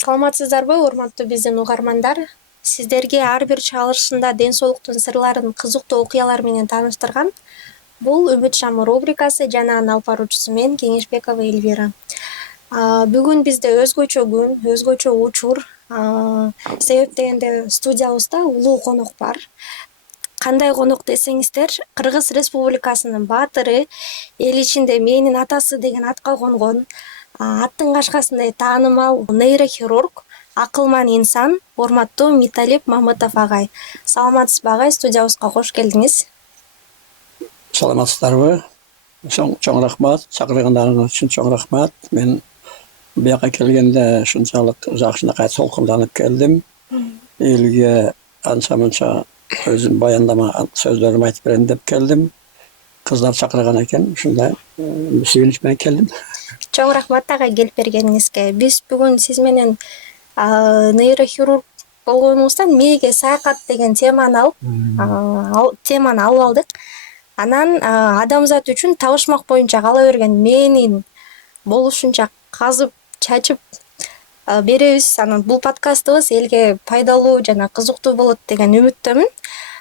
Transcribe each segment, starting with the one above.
Саламатсыздарбы, урматтуу биздин угармандар? Сиздерге ар бир чалышында ден соолуктун сырларын кызыктуу окуялар менен тааныштырган бул Үмүт шамы рубрикасы жана анын алып баруучусу мен Кеңешбекова Эльвира. Бүгүн бизде өзгөчө күн, өзгөчө учур. Себеп дегенде студиябызда улуу конок бар. Кандай конок десеңиздер, Кыргыз Республикасынын баатыры, эл ичинде мээнин атасы деген атка конгон, аттын кашкасындай таанымал нейрохирург, акылман инсан, урматтуу Миталип Мамытов агай. Саламатсызбы агай, студиябызга кош келдиңиз. Саламатсыздарбы? Чоң рахмат, чакыргандарыңыз үчүн чоң рахмат. Мен бияка келгенде ушунчалык жакшынакай толкунданып келдим. Элге анча-мынча өзүм баяндама сөздөрүмү айтып берейин деп келдим. Кыздар чакырган экен, ушундай сүйүнүч менен келдим. Чоң рахмат агай келип бергениңизге. Биз бүгүн сиз менен нейрохирург болгонуңуздан мээге саякат деген теманы алып алдык. Анан адамзат үчүн табышмак боюнча кала берген мээнин болушунча казып, чачып беребиз. Анан бул подкастыбыз элге пайдалуу жана кызыктуу болот деген үмүттөмүн.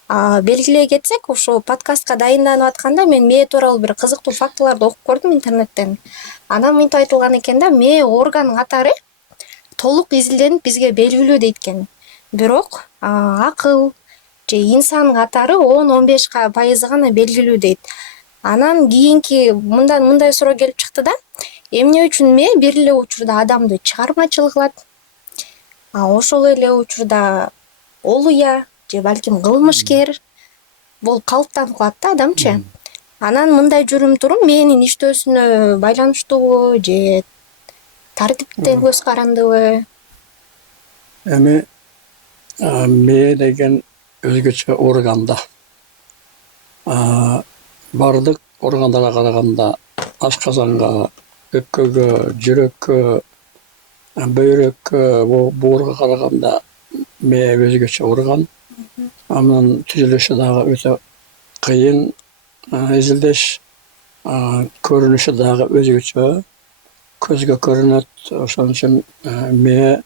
Белгилей кетсек, ошо подкастка дайынданып атканда мен мээ тууралуу бир кызыктуу фактыларды окуп көрдүм интернеттен. Анан мынтип айтылган экен да, мээ орган катары толук изилденип бизге белгилүү дейт экен. Бирок акыл же инсан катары 10-15% гана белгилүү дейт. Анан кийинки мындай суроо келип чыкты да, эмне үчүн мээ бир эле учурда адамды чыгармачыл кылат? Ошол эле учурда олуя же балким кылмышкер болуп калыптанып калат да адамчы. Анан мындай жүрүм-турум мээнин иштөөсүнө байланыштуубу же тартиптен көз карандыбы? Эми мээ деген өзгөчө органда. Бардык органдарга караганда ашказанга, өпкөгө, жүрөккө, бөйрөккө, буурга караганда мээ өзгөчө орган. Анын түзүлүшү дагы өтө кыйын изилдеш, көрүнүшү дагы өзгөчө, көзгө көрүнөт. Ошон үчүн мээ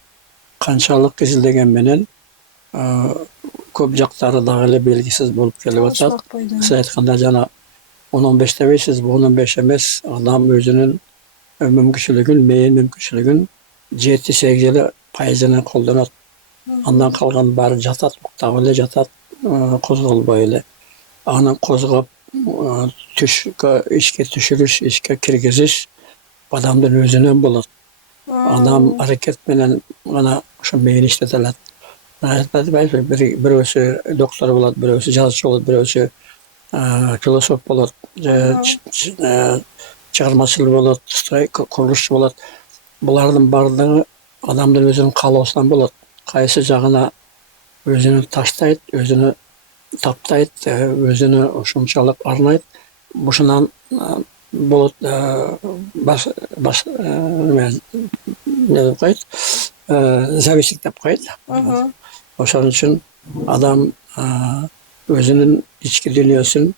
канчалык изилдеген менен көп жактары дагы эле белгисиз болуп келип атат. Сиз айткандай жана 10-15 дебейсиз, бул 15 эмес, адам өзүнүн мүмкүнчүлүгүн, мээнин мүмкүнчүлүгүн 7-8 эле пайызын колдонот. Андан калган баары жатат, уктап эле жатат, козголбой эле. Аны козгоп, ишке түшүрүш, ишке киргизиш адамдын өзүнөн болот. Адам аракет менен гана ошо мээнин иштете алат. Бирөөсү доктор болот, бирөөсү жазуучу болот, бирөөсү философ болот, чыгармачыл болот, курулушчу болот. Булардын баардыгы адамдын өзүнүн каалоосунан болот. Кайсы жагына өзүнү таштайт, өзүнү таптайт, өзүнү ошончалык арнайт. Ушунан болот, не деп коет, зависит деп коет. Ошон үчүн адам өзүнүн ички дүйнөсүн,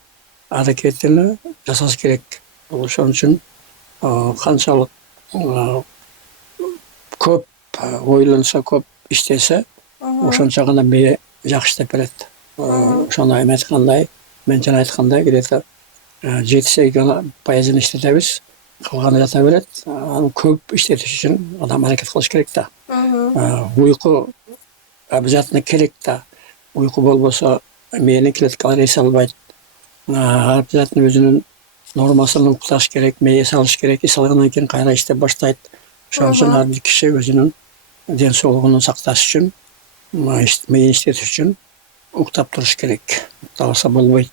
аракетин жасаш керек. Ошон үчүн канчалык көп ойлонсо, көп иштесе, ошончо гана мээ жакшы иштеп берет. Ошону эми айткандай, мен жана айткандай, где-то 7-8% иштетебиз, калганы жата берет. Аны көп иштетиш үчүн адам аракет кылыш керек да. Уйку обязательно керек да. Уйку болбосо мээнин клеткалары эс албайт. Обязательно өзүнүн нормасын укташ керек, мээ эс алыш керек. Эс алгандан кийин кайра иштеп баштайт. Ошон үчүн ар бир киши өзүнүн ден соолугун сакташ үчүн, мээнин иштетиш үчүн уктап туруш керек. Уктабаса болбойт.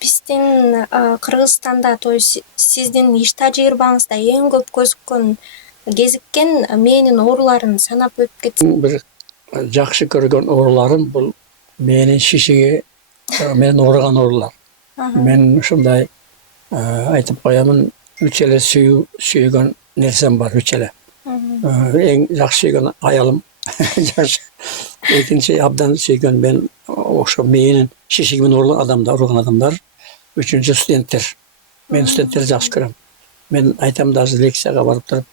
Биздин Кыргызстанда, то есть сиздин иш тажрыйбаңызда эң көп кезиккен мээнин ооруларын санап өтүп кетсеңиз. Бир жакшы көргөн ооруларым бул мээнин шишиги менен ооруган оорулар. Мен ушундай айтып коемун, 3 эле сүйгөн нерсем бар, 3 эле. Эң жакшы сүйгөн аялым, экинчи абдан сүйгөн мен ошо мээнин шишиги менен ооруган адамдар, үчүнчү студенттер. Мен студенттерди жакшы көрөм. Мен айтам, даже лекцияга барып туруп,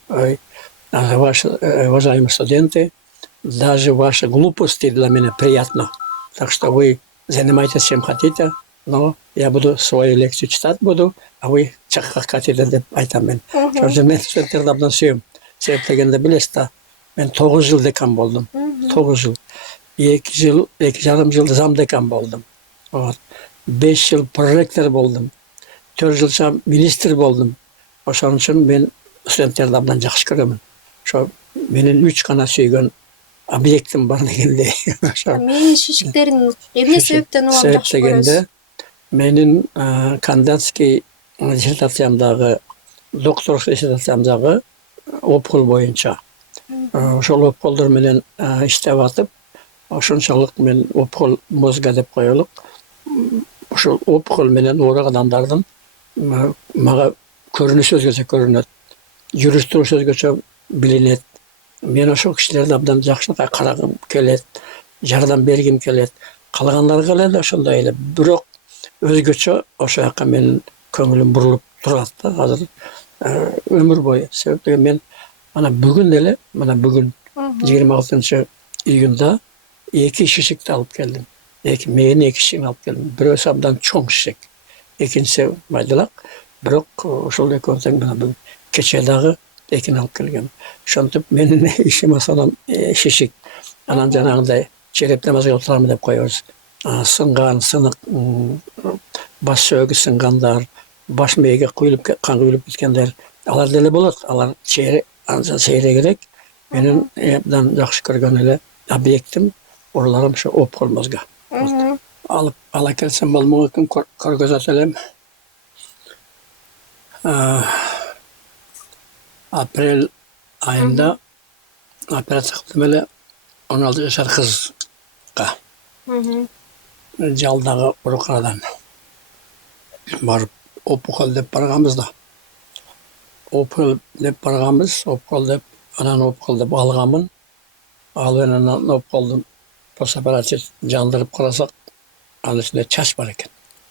Уважаемые студенты, даже ваши глупости для меня приятно. Так что вы занимаетесь чем хотите, но я буду свою лекцию читать буду, а вы как хотите деп айтамын. Çünkü мен студенттерден сүйем. Себеп дегенде білесіз да, мен 9 жыл декан болдым. 9 жыл. 2 жарым жыл зам декан болдым. 5 жыл проректор болдым. 4 жыл министр болдым. Ошон үчүн мен студенттерди абдан жакшы көрөмүн. Ошо менин 3 гана сүйгөн объектим бар дегенде. Менин шишиктерин эмне себептен улам жакшы көрөсүз? Менин кандидатский диссертациямдагы, докторлук диссертациямдагы опкол боюнча. Ошол опколдор менен иштеп атып, ошончолук мен опкол мозга деп коелук. Ошол опкол менен оорук адамдардын мага көрүнүшү өзгөчө көрүнөт. Жүрүш-турушу өзгөчө билинет. Мен ошол кишилерди абдан жакшы карагым келет, жардам бергим келет. Калгандарга эле ошондой эле. Бирок өзгөчө ошол жака менин көңүлүм бурулуп турат да азыр өмүр бою. Себеп деген мен мына бүгүн эле, мына бүгүн 26-июнда 2 шишикти алып келдим. Менин 2 шишигин алып келдим. Бирөөсү абдан чоң шишик, экинчиси майдалак. Бирок ошол экөөсү тең мына бүгүн кечээ дагы экини алып келгем. Ошентип менин ишим асалам шишик. Анан жанагындай череп намазга отурамын деп коебуз. Сынган, сынык, баш сөөгү сынгандар, баш мээге кан куюлуп кеткендер, алар деле болот. Алар сейрегирээк. Менин абдан жакшы көргөн эле объектим, орларым ошо опкол мозга. Алып ала келсем болмок экен, көргөзөт элем. Апрель айында операция кылдым эле 16 жашар кызга. Жалдагы урукарадан барып опкол деп барганбыз да. Опкол деп барганбыз, опкол деп анан опкол деп алганмын. Алып анан опколду постоперация жандырып карасак, анын ичинде чач бар экен.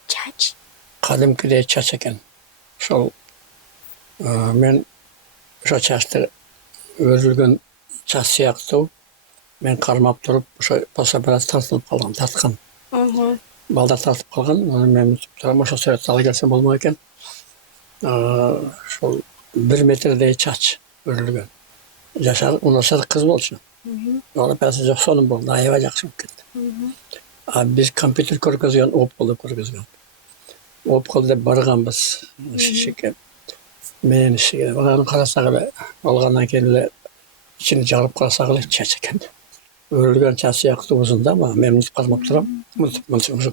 Чач? Кадимкидей чач экен. Ошол мен ошо чачты өрүлгөн чач сыяктуу мен кармап туруп ошо постоперация тартылып калган, тарткан. Балдар тартып калган, анан мен турам ошо сүрөттү ала келсем болмок экен. Ошол 1 метрдей чач өрүлгөн. Жашар, унашар кыз болчу. Ал операция жок сонун болду, аябай жакшы болуп кетти. Биз компьютер көргөзгөн, опкол деп көргөзгөн. Опкол деп барганбыз шишикке. Менин ишиге анан карасак эле, алгандан кийин эле ичин жарып карасак эле чач экен. Өрүлгөн чач сыяктуу узун да, мен кармап турам. Мынча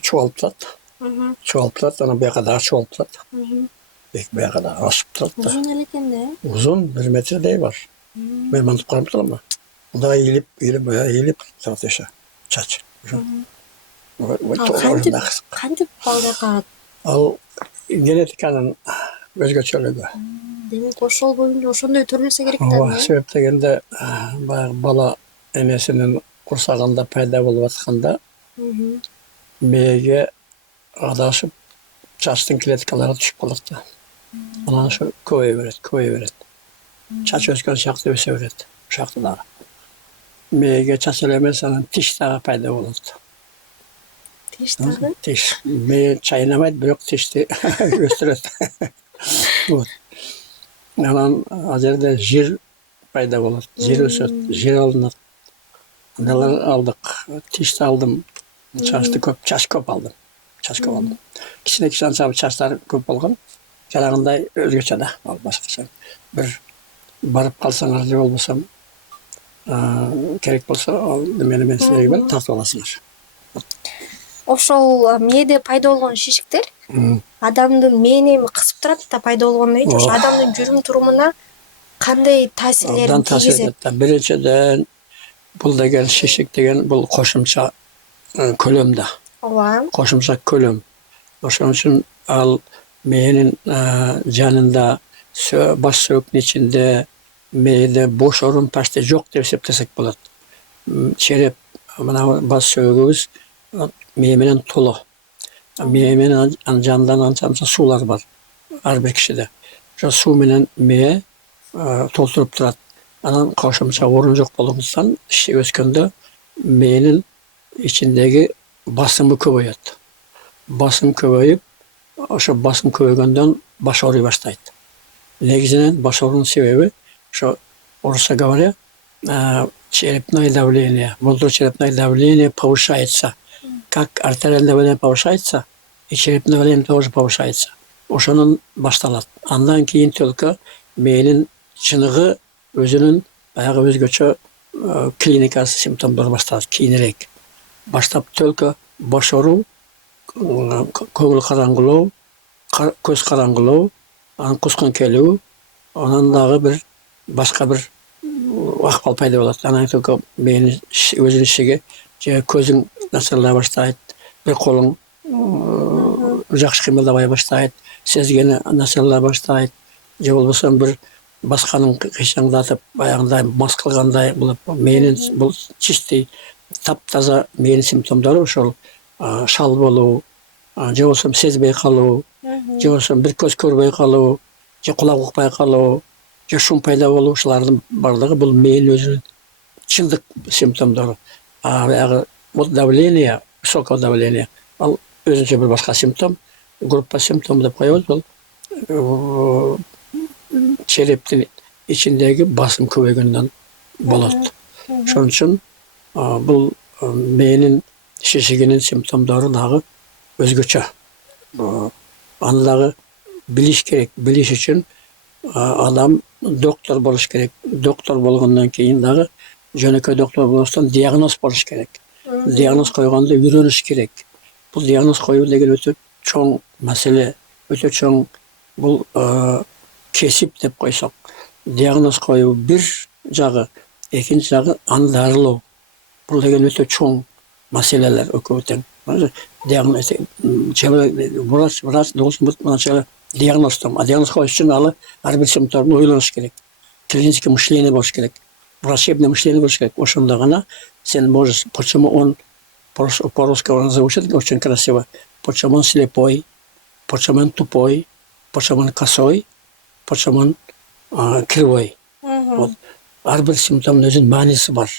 чуалып турат. Чуалып турат, анан бияка дагы чуалып турат. Бияка дагы ашып турат да. Узун эле экен да? Узун 1 метрдей бар. Мен мынтип карап турам. Мында ийилип турат ошо чач. Кантип балдар кагат? Ал генетиканын өзгөчөлүгү. Демек ошол боюнча ошондой төрөлсө керек да. Ооба, себеп дегенде баягы бала энесинин курсагында пайда болуп атканда мээге адашып чачтын клеткалары түшүп калат да. Анан ошо көбөйө берет. Чач өскөн сыяктуу өсө берет. Ошакта дагы. Мээге чач эле эмес, анан тиш дагы пайда болот. Тиш дагы? Тиш. Мээ чайнамайт, бирок тишти өстүрөт. Анан ал жерде жир пайда болот, жир өсөт, жир алынат. Аналар алдык, тишти алдым, чач көп алдым. Кичине чачтар көп болгон, жанагындай өзгөчө да, ал башкача. Бир барып калсаңар же болбосо керек болсо, ал мен силерге тартып аласыңар. Ошол мээде пайда болгон шишиктер адамдын мээнин кысып турат да пайда болгондон кийин ошо адамдын жүрүм турумуна кандай таасирлерин тийгизет? Биринчиден бул деген шишик деген бул кошумча көлөм да. Ооба. Кошумча көлөм. Ошон үчүн ал мээнин жанында баш сөөгүнүн ичинде мээде бош орун почти жок деп эсептесек болот. Череп мына баш сөөгүбүз мээ менен толо. Мээ менен жанынан анча суулар бар ар бир кишиде. Ошо суу менен мээ толтырып тұрады. Анан қошымша орын жоқ болғандықтан іште өскенде миенің ішіндегі басымы көбейеді. Басым көбейіп, ошо басым көбейгөндөн баш ооруй баштайт. Негизинен баш ооруунун себеби ошо орусча говоря, черепное давление, внутричерепное давление повышается. Как артериальное давление повышается, и черепное давление тоже повышается. Ошонун башталат. Андан кийин только миенин чыныгы өзүнүн баягы өзгөчө клиникасы симптомдор башталат кийинирээк. Баштап только баш ооруу, көңүл караңгылоо, көз караңгылоо, анан кускун келүү, анан дагы бир башка бир акпал пайда болот. Анан только мени өзүнүн ишиге же көзүң начарлай баштайт, бир колуң жакшы кыймылдабай баштайт, сезгени начарлай баштайт, же болбосо бир басканын кыйшаңдатып, баягындай мас кылгандай болуп, менин бул чистый таптаза менин симптомдору ошол шал болуу, же болбосо сезбей калуу, же болбосо бир көз көрбөй калуу, же кулак укпай калуу, же шум пайда болуу, ушулардын бардыгы бул менин өзүнүн чындык симптомдору. Баягы давление, высокое давление, ал өзүнчө бир башка симптом, группа симптом деп коебуз. Бул черептин ичиндеги басым көбөйгөндөн болот. Ошон үчүн бул менин шишигинин симптомдору дагы өзгөчө. Аны дагы билиш керек. Билиш үчүн адам доктор болуш керек. Доктор болгондон кийин дагы жөнөкөй доктор болбостон диагноз болуш керек. Диагноз койгондо үйрөнүш керек. Бул диагноз коюу деген өтө чоң маселе, өтө чоң бул кесип деп койсок. Диагноз коюу бир жагы, экинчи жагы аны дарылоо. Бул деген өтө чоң маселелер экөө тең. Диагноз врач должен быть вначале диагностом. А диагноз коюш үчүн ал ар бир симптомду ойлонуш керек. Клиническое мышление болуш керек. Врачебное мышление болуш керек. Ошондо гана сен можешь, почему он по-русски он звучит очень красиво. Почему он слепой, почему он тупой, почему он косой, почему он кривой. Вот. Ар бир симптомдун өзүнүн мааниси бар.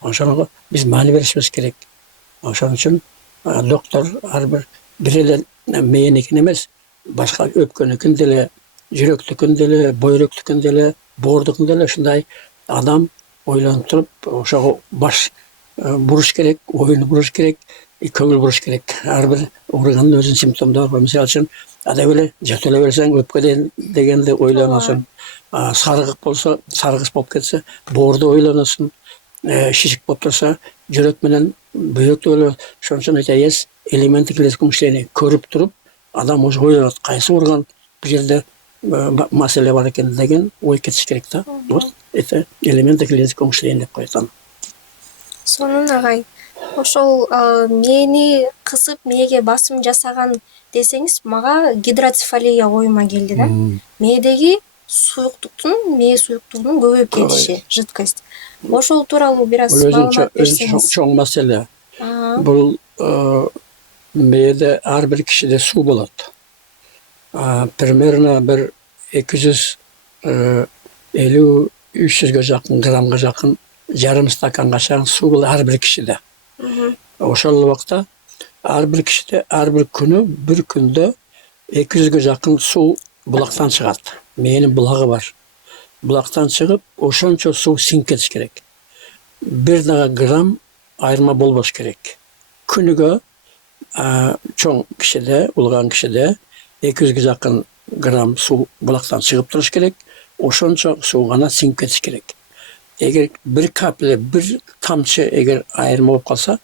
Ошого биз маани беришибиз керек. Ошон үчүн доктор ар бир эле мээникин эмес, башка өпкөнүкүн деле, жүрөктүкүн деле, бойрөктүкүн деле, боордукун деле ушундай адам ойлонуп туруп, ошого баш буруш керек, оюн буруш керек, көңүл буруш керек. Ар бир ооруганын өзүнүн симптомдору бар. Мисалы үчүн ада эле жата эле берсең өпкөдөн дегенди ойлоносуң. Сарыгык болсо, сарыгыш болуп кетсе, боорду ойлоносуң. Шишик болуп турса, жүрөк менен бөйрөктү ойлоносуң. Ошон үчүн есть элементы клеточного мышления. Көрүп туруп, адам уже ойлонот. Кайсы орган бул жерде маселе бар экен деген ой кетиш керек да. Вот это элементы клеточного мышления деп коет аны. Сонун агай, ошол мээни кысып, мээге басым жасаган десеңиз, мага гидроцефалия оюма келди да. Мээдеги суюктуктун, мээ суюктугунун көбөйүп кетиши, жидкость. Ошол тууралуу бир аз маалымат берсеңиз. Чоң маселе. Бул мээде ар бир кишиде суу болот. Примерно бир 250-300га жакын, граммга жакын, жарым стаканга чейин суу бул ар бир кишиде. Ошол убакта ар бир кишиде ар бир күнү, бир күндө 200га жакын суу булактан чыгат. Мээнин булагы бар. Булактан чыгып, ошончо суу сиңип кетиш керек. Бир дагы грамм айырма болбош керек. Күнүгө чоң кишиде, улган кишиде 200га жакын грамм суу булактан чыгып туруш керек. Ошончо суу гана сиңип кетиш керек. Эгер бир капля, бир тамчы эгер айырма болуп калса,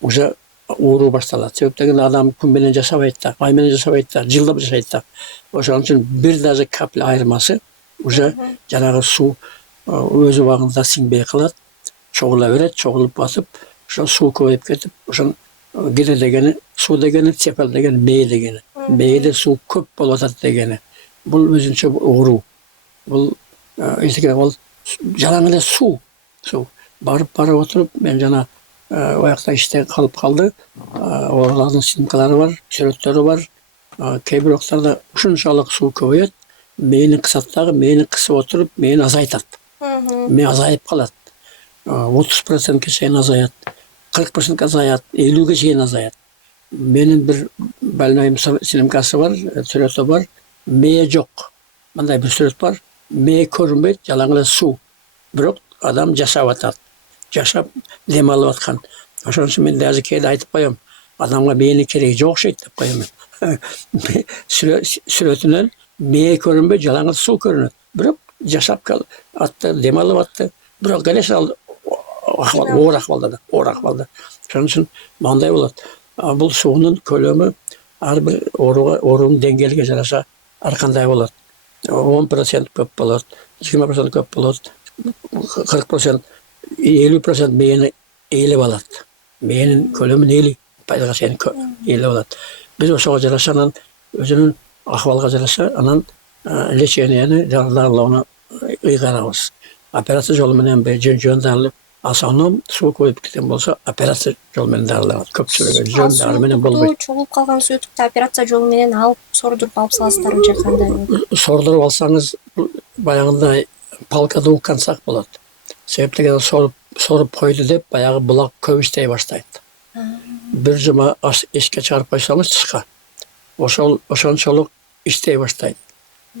уже ооруу башталат. Себеп деген адам күн менен жашабайт да, ай менен жашабайт да, жылдап жашайт да. Ошон үчүн бир даже капля айырмасы уже жанагы суу өз убагында сиңбей калат, чогула берет, чогулуп басып, ошо суу көбөйүп кетип, ошон гидро дегени, суу дегени, цефал дегени, мээ дегени. Мээде суу көп болуп атат дегени. Бул өзүнчө ооруу. Бул ол жалаң эле суу. Барып отуруп, мен жана оякта иште калып калды. Оорулардын симкалары бар, сүрөттөрү бар. Кээ бир убактарда ушунчалык суу көбөйөт. мени кысат дагы, мени кысып отуруп, мени азайтат. Мен азайып калат. 30%-ке чейин азаят, 40%-ке азаят, 50-ге чейин азаят. Менин бир больной снимкасы бар, сүрөтү бар. Мээ жок. Мындай бир сүрөт бар. Мээ көрүнбөйт, жалаң эле суу. Бирок адам жашап атат. Жашап дем алып аткан. Ошон үчүн мен даже кээде айтып коем, адамга мээнин кереги жок окшойт деп коем мен. Сүрөтүнөн мээ көрүнбөйт, жалаң эле суу көрүнөт. Бирок жашап атты, дем алып атты. Бирок келеш ал оор акыбалда. Ошон үчүн мындай болот. Бул суунун көлөмү ар бир оорунун деңгээлиге жараша ар кандай болот. 10% көп болот, 20% көп болот, 40%, 50% мээни ээлеп алат. Мээнин көлөмүн эли пайдага чейин ээлеп алат. Биз ошого жараша анан өзүнүн акыбалга жараша анан леченияны, дарылоону ыйгарабыз. Операция жолу менен жөн дарылап, асаном суу коюп кеткен болсо, операция жолу менен дарыланат. Көпчүлүгү жөн дарылоо менен болбойт. Чогулуп калган сүйүктүктү операция жолу менен алып сордуруп алып саласыздарбы же кандай? Сордуруп алсаңыз, баягындай палкада уккансак болот. Себеп дегенде соруп койду деп, баягы булак көп иштей баштайт. Бир жума эшикке чыгарып койсоңуз тышка, ошончолук иштей баштайт.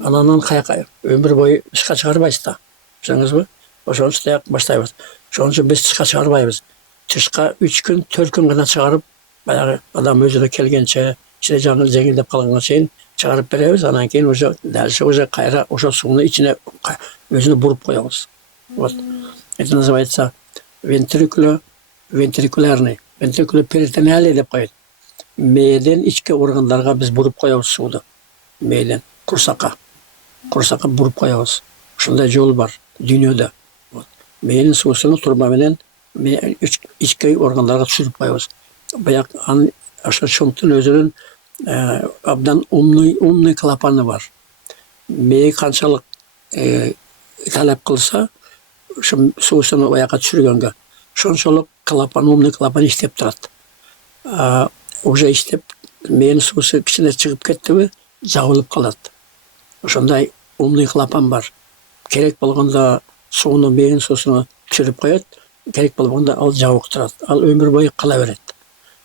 Анан каяка өмүр бою тышка чыгарбайсыз да. Түшүнүңүзбү? Ошончо баштайбыз. Ошон үчүн биз тышка чыгарбайбыз. Тышка 3 күн, 4 күн гана чыгарып, баягы адам өзүнө келгенче, ичине жеңилдеп калганга чейин чыгарып беребиз. Анан кийин дальше кайра ошо сууну ичине өзүнө буруп коебуз. Вот. Это называется вентрикулярный деп коет. Мээден ички органдарга биз буруп коебуз сууну. Мээден курсакка буруп коебуз. Ушундай жол бар дүйнөдө. Мээнин суусун турба менен ички органдарга түшүрүп коебуз. Бияк ошо шунттун өзүнүн абдан умный клапаны бар. Мээ канчалык талап кылса, ошо суусун бияка түшүргөнгө ошончолук умный клапан иштеп турат. Уже иштеп, мээнин суусу кичине чыгып кеттиби, жабылып калат. Ошондой умный клапан бар. Керек болгондо сууну, мээнин суусуну түшүрүп коет, керек болгондо ал жабык турат. Ал өмүр бою кала берет.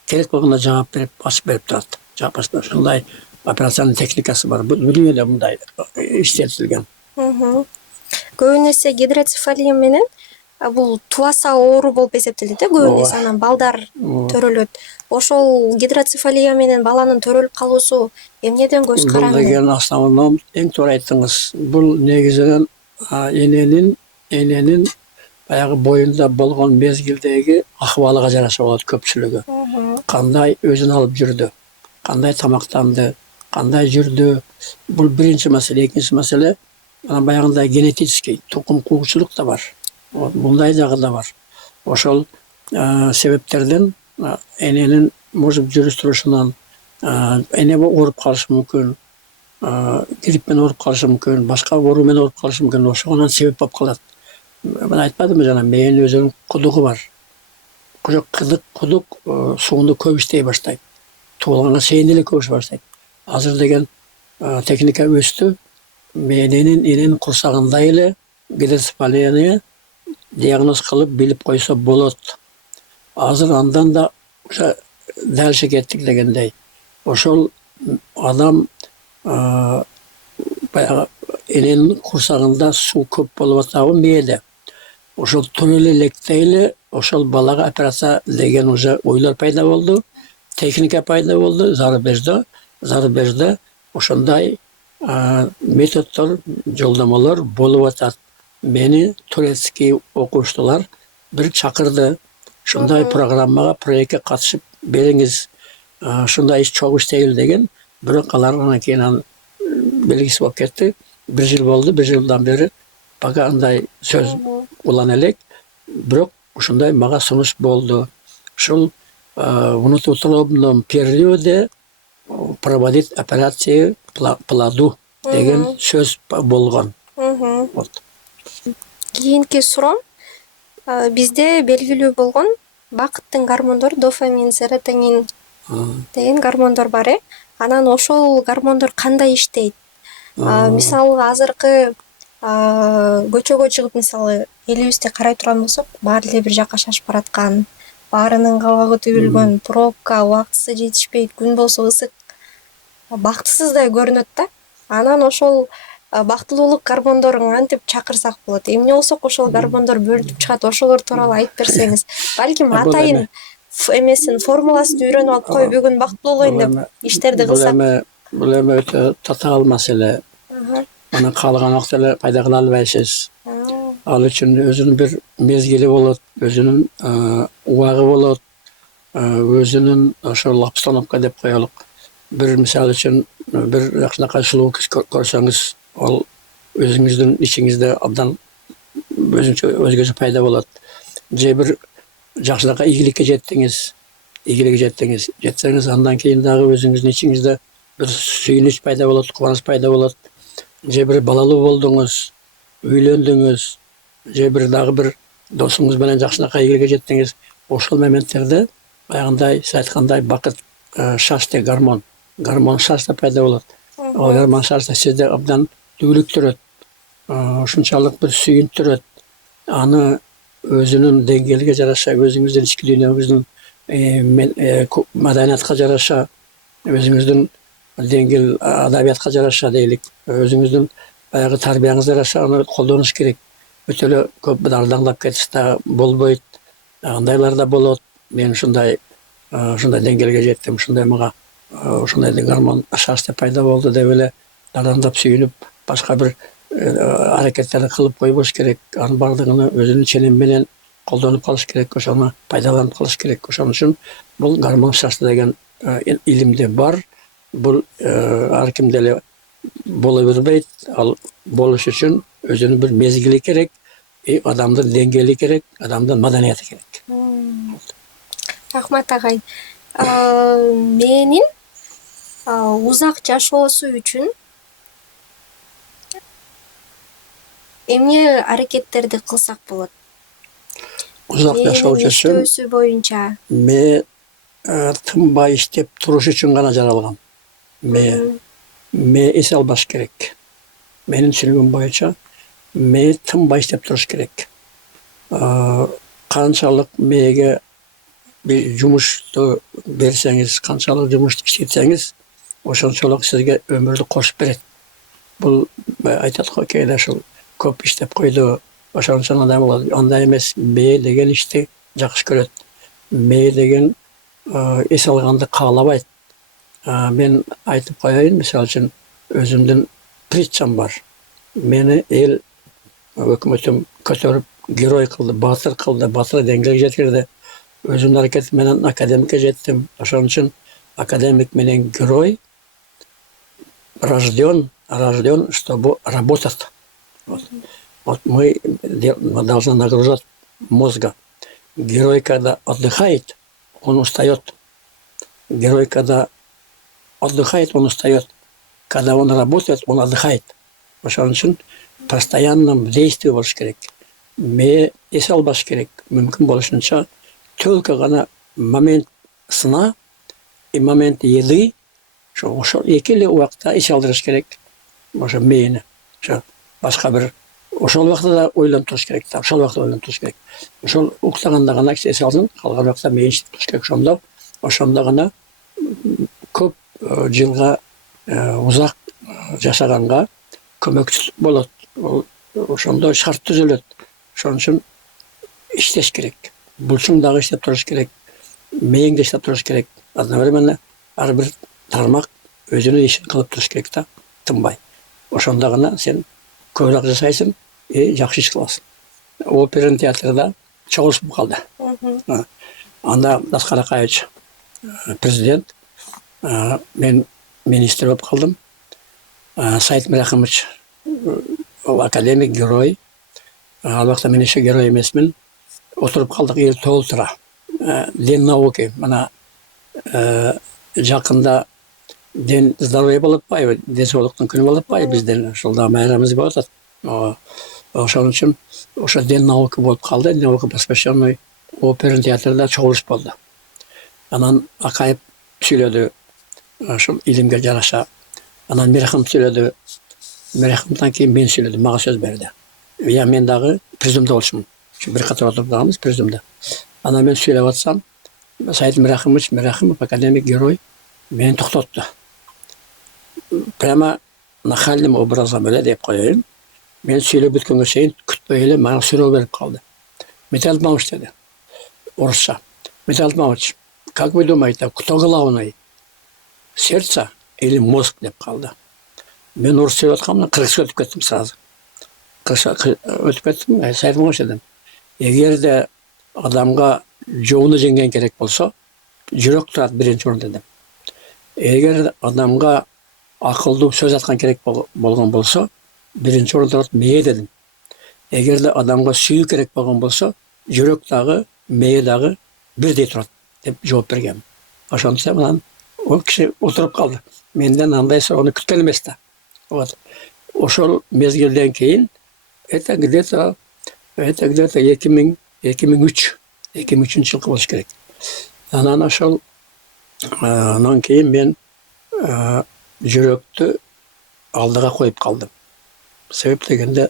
Керек болгондо жаап берип, ачып берип турат. Ошондой операциянын техникасы бар. Бул дүйнөдө мындай иштетилген. Көбүн эсе гидроцефалия менен бул тубаса оору болуп эсептелет көбүн эсе, анан балдар төрөлөт. Ошол гидроцефалия менен баланын төрөлүп калуусу эмнеден көз каранды? Бул деген основном эң туура айттыңыз. Бул негизинен эненин баягы боюнда болгон мезгилдеги акыбалыга жараша болот көпчүлүгү. Кандай өзүн алып жүрдү, кандай тамактанды, кандай жүрдү. Бул биринчи маселе. Экинчи маселе баягындай генетический тукум куучулук да бар. Мындай жагы да бар. Ошол себептерден эненин может жүрүш-турушунан эне ооруп калышы мүмкүн, грипп менен ооруп калышы мүмкүн, башка оору менен ооруп калышы мүмкүн. Ошондон себеп болуп калат. Мен айтпадымбы жана, мээнин өзүнүн кудугу бар. Кудук сууну көп иштей баштайт. Туулганга чейин эле көп иштей баштайт. Азыр деген техника өстү. Эненин курсагында эле гидроцефалияны диагноз кылып билип койсо болот. Азыр андан да дальше кеттик дегендей. Ошол адам баягы эненин курсагында суу көп болуп атабы мээде. Ошол төрөлө электейле ошол балага операция деген уже ойлор пайда болду, техника пайда болду, зарубежде ошондой методдор, жолдомолор болуп атат. Мени турецкий окуучулар бир чакырды. Ушундай программага, проектке катышып бериңиз. Ушундай иш чогуу иштейли деген. Бирок алар анан кийин белгисиз болуп кетти. 1 жыл болду, 1 жылдан бери пока андай сөз улан элек. Бирок ушундай мага сунуш болду. Ушул внутриутробном периоде проводить операцию плоду деген сөз болгон. Вот. Кийинки суроом, бизде белгилүү болгон бакыттын гормондору дофамин, серотонин деген гормондор бар. Анан ошол гормондор кандай иштейт? Мисалы азыркы көчөгө чыгып мисалы элибизди карай турган болсок, баары эле бир жакка шашып бараткан, баарынын кабагы түйүлгөн, пробка, убактысы жетишпейт, күн болсо ысык, бактысыздай көрүнөт да. Анан ошол бактылуулук гормондорун кантип чакырсак болот? Эмне болсок ошол гормондор бөлүнүп чыгат, ошолор тууралуу айтып берсеңиз. Балким Бул атайын эмесин формуласын үйрөнүп алып, кой бүгүн бактылуу болоюн деп иштерди кылсак. Бул эми өтө татаал маселе. Аны каалаган убакта эле пайда кыла албайсыз. Ал үчүн өзүнүн бир мезгили болот, өзүнүн убагы болот, өзүнүн ошол обстановка деп коелук. Бир мисалы үчүн бир жакшынакай сулуу кыз көрсөңүз, ал өзүңүздүн ичиңизде абдан өзгөчө пайда болот. Же бир жакшынакай ийгиликке жетсеңиз, андан кийин дагы өзүңүздүн ичиңизде бир сүйүнүч пайда болот, кубаныч пайда болот. Же бир балалуу болдуңуз, үйлөндүңүз, же бир дагы бир досуңуз менен жакшынакай ийгиликке жеттиңиз. Ошол моменттерде баягындай сиз айткандай бакыт шашты гормон шашты пайда болот. Ал гормон шашты сизде абдан түгүлүктүрөт, ушунчалык бир сүйүнтүрөт. Аны өзүнүн деңгээлиге жараша, өзүңүздүн ички дүйнөңүздүн маданиятка жараша, өзүңүздүн деңгел адабиятка жараша дейлик, өзүңүздүн баягы тарбияңызга жараша аны колдонуш керек. Өтө эле көп дардаңдап кетиш да болбойт. Андайлар да болот. Мен ушундай деңгээлге жеттим, ушундай мага ушундай гормон шашты пайда болду деп эле дардаңдап сүйүнүп, башка бир аракеттерди кылып койбош керек. Анын бардыгын өзүнүн ченеми менен колдонуп калыш керек, ошону пайдаланып калыш керек. Ошон үчүн бул гормон шашты деген илимде бар. Бул ар кимде эле боло бербейт. Ал болуш үчүн өзүнүн бир мезгили керек, адамдын деңгээли керек, адамдын маданияты керек. Рахмат агай. Менин узак жашоосу үчүн эмне аракеттерди кылсак болот? Узак жашоо үчүн иштөөсү боюнча. Ме тынбай иштеп туруш үчүн гана жаралган. Ме эс албаш керек. Менин түшүнүгүм боюнча ме тынбай иштеп туруш керек. Канчалык мээге бир жумушту берсеңиз, канчалык жумушту иштетсеңиз, ошончолук сизге өмүрдү кошуп берет. Бул айтат го кээде ушул көп иштеп койду, ошон үчүн андай болот. Андай эмес, ме деген ишти жакшы көрөт. Ме деген эс алганды каалабайт. Мен айтып коеюн, мисалы үчүн өзүмдүн притчам бар. Мени эл өкмөтүм көтөрүп герой кылды, батыр деңгээлге жеткирди. Өзүмдүн аракетим менен академикке жеттим. Ошон үчүн академик менен герой рожден, чтобы работать. Вот мы должны нагружать мозга. Герой, когда отдыхает, он устает. Герой, когда отдыхает, он устает. Когда он работает, он отдыхает. Ошон үчүн постоянно в действии болуш керек. Ме эс албаш керек. Мүмкүн болушунча только гана момент сна и момент еды, ошол эки эле убакта эс алдырыш керек. Ошо мээни. Башка бир ошол убакта да ойлонуп туруш керек. Ошол уктаганда гана эс алсын, калган убакта мээни иштеп туруш керек. Ошондо гана көп жылга узак жашаганга көмөкчү болот. Ошондо шарт түзүлөт. Ошон үчүн иштеш керек. Булчуң дагы иштеп туруш керек. Мээң да иштеп туруш керек. Одновременно ар бир тармак өзүнүн ишин кылып туруш керек да, тынбай. Ошондо гана сен көбүрөөк жашайсың, жакшы иш кыласың. Оперный театрда чогулуш болуп калды. Анда Аскар Акаевич президент, мен министр болуп калдым. Саид Мирахимович академик, герой. Ал убакта мен еще герой эмесмин. Отуруп калдык эл толтура. Ден науки, мына жакында ден здоровье болуп атпайбы, ден соолуктун күнү болуп атпайбы бизден, ушулда майрамыбыз болуп атат. Ошон үчүн ошо ден науки болуп калды, ден науки посвященный оперный театрда чогулуш болду. Анан Акаев сүйлөдү, ошол илимге жараша. Анан Мирахим сүйлөдү, Мирахымдан кейін мен сөйледім, маған сөз берді. Я мен дағы президиумда болшымын. Бір қатар отырып қалғанбыз президиумда. Ана мен сөйлеп жатсам, Саид Мирахимов, академик герой, мені тоқтатты. Прямо нахальным образом өле деп қояйын. Мен сөйлеп біткенге шейін күтпейлі маған сөйлеу беріп қалды. Михаил Дмитриевич деді, орысша. Михаил Дмитриевич, как вы думаете, кто главный? Сердце или мозг деп қалды. Мен орыс сөйлеп жатқанмын, қырғызша өтіп кеттім сразу. Қырғызша өтіп кеттім, Саид Мирахимов дедім. Егер де адамға жауыны жеңген керек болса, жүрек тұрады бірінші орын дедім. Егер адамға ақылды сөз айтқан керек болған болса, бірінші орын тұрады мие дедім. Егер де адамға сүю керек болған болса, жүрек дағы, мие дағы бірдей тұрады деп жауап бергенмін. Ошондо мынан ол киши отырып қалды. Менден андай сұрағаны күткен емес та. Вот. Ошол мезгилден кейін это где-то 2003 жылғы болуш керек. Анан ошол анан кейін мен жүрөктү алдыға қойып қалдым. Себеп дегенде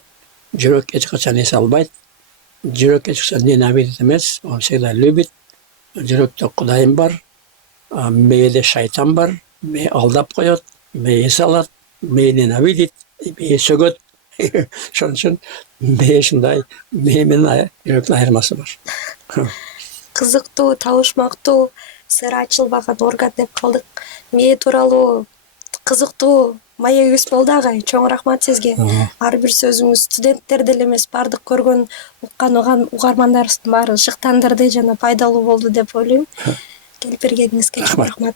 жүрек ешқашан есе албайт. Жүрек ешқашан ненавидит емес, он всегда любит. Жүректе Құдайым бар, мейде шайтан бар, мей алдап қоят, мей есе алат, мей ненавидит, мей сөгөт. Шон үчүн мей ушундай, мей менен жүрөктүн айырмасы бар. Кызыктуу, табышмактуу, сыры ачылбаган орган деп калдык. Мээ тууралуу кызыктуу маегибиз болду агай. Чоң рахмат сизге. Ар бир сөзүңүз студенттер деле эмес, бардык көргөн, уккан угармандарыбыздын баары шыктандырды жана пайдалуу болду деп ойлойм. Келип бергениңизге чоң рахмат.